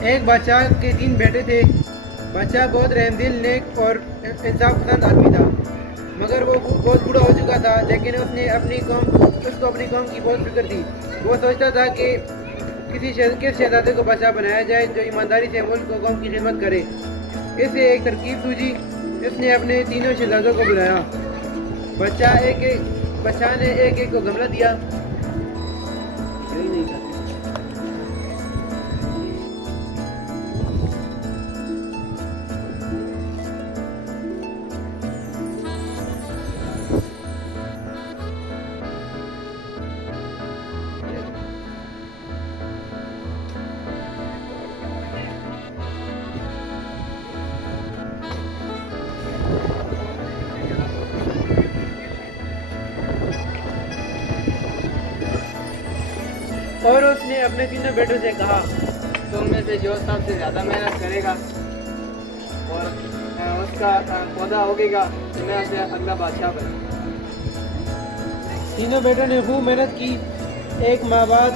एक बादशाह के 3 बेटे थे। बादशाह बहुत रहमदिल, नेक और इंसाफ पसंद आदमी था, मगर वो बहुत बूढ़ा हो चुका था। लेकिन उसको अपनी कौम की बहुत फिक्र थी। वो सोचता था कि किस शहजादे को बादशाह बनाया जाए जो ईमानदारी से मुल्क को कौम की खिदमत करे। इसे एक तरकीब सूझी। इसने अपने तीनों शहजादों को बुलाया। बादशाह ने एक एक को गमला दिया। और उसने अपने तीनों बेटों से कहा, तुम में से जो सबसे ज़्यादा मेहनत करेगा और उसका पौधा उगेगा तो मैं उसे अगला बादशाह बनेगा। तीनों बेटों ने खूब मेहनत की। एक माह बाद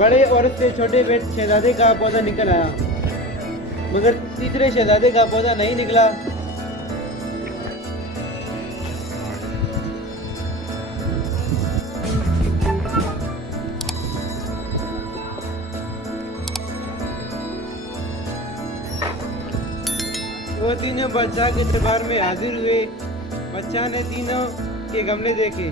बड़े और उससे छोटे शहजादे का पौधा निकल आया, मगर तीसरे शहजादे का पौधा नहीं निकला। वो तीनों बादशाह के दरबार में हाजिर हुए। बादशाह ने तीनों के गमले देखे।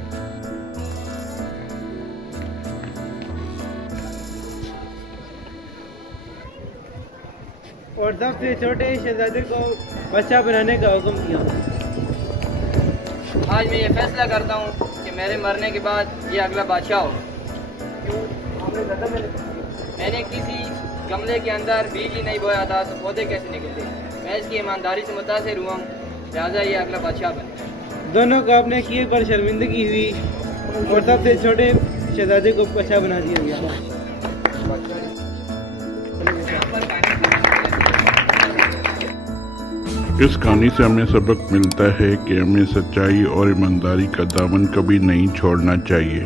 और सबसे छोटे शहजादे को बादशाह बनाने का हुक्म दिया। आज मैं ये फैसला करता हूँ कि मेरे मरने के बाद ये अगला बादशाह हो। मैंने किसी गमले के अंदर बीज ही नहीं बोया था तो पौधे कैसे निकलते। मैं इसकी ईमानदारी से मुतासिर हुआ हूँ, लिहाजा ये अगला बादशाह बने। दोनों को अपने किए पर शर्मिंदगी हुई और सबसे छोटे शहजादे को बादशाह बना दिया गया। इस कहानी से हमें सबक मिलता है कि हमें सच्चाई और ईमानदारी का दामन कभी नहीं छोड़ना चाहिए।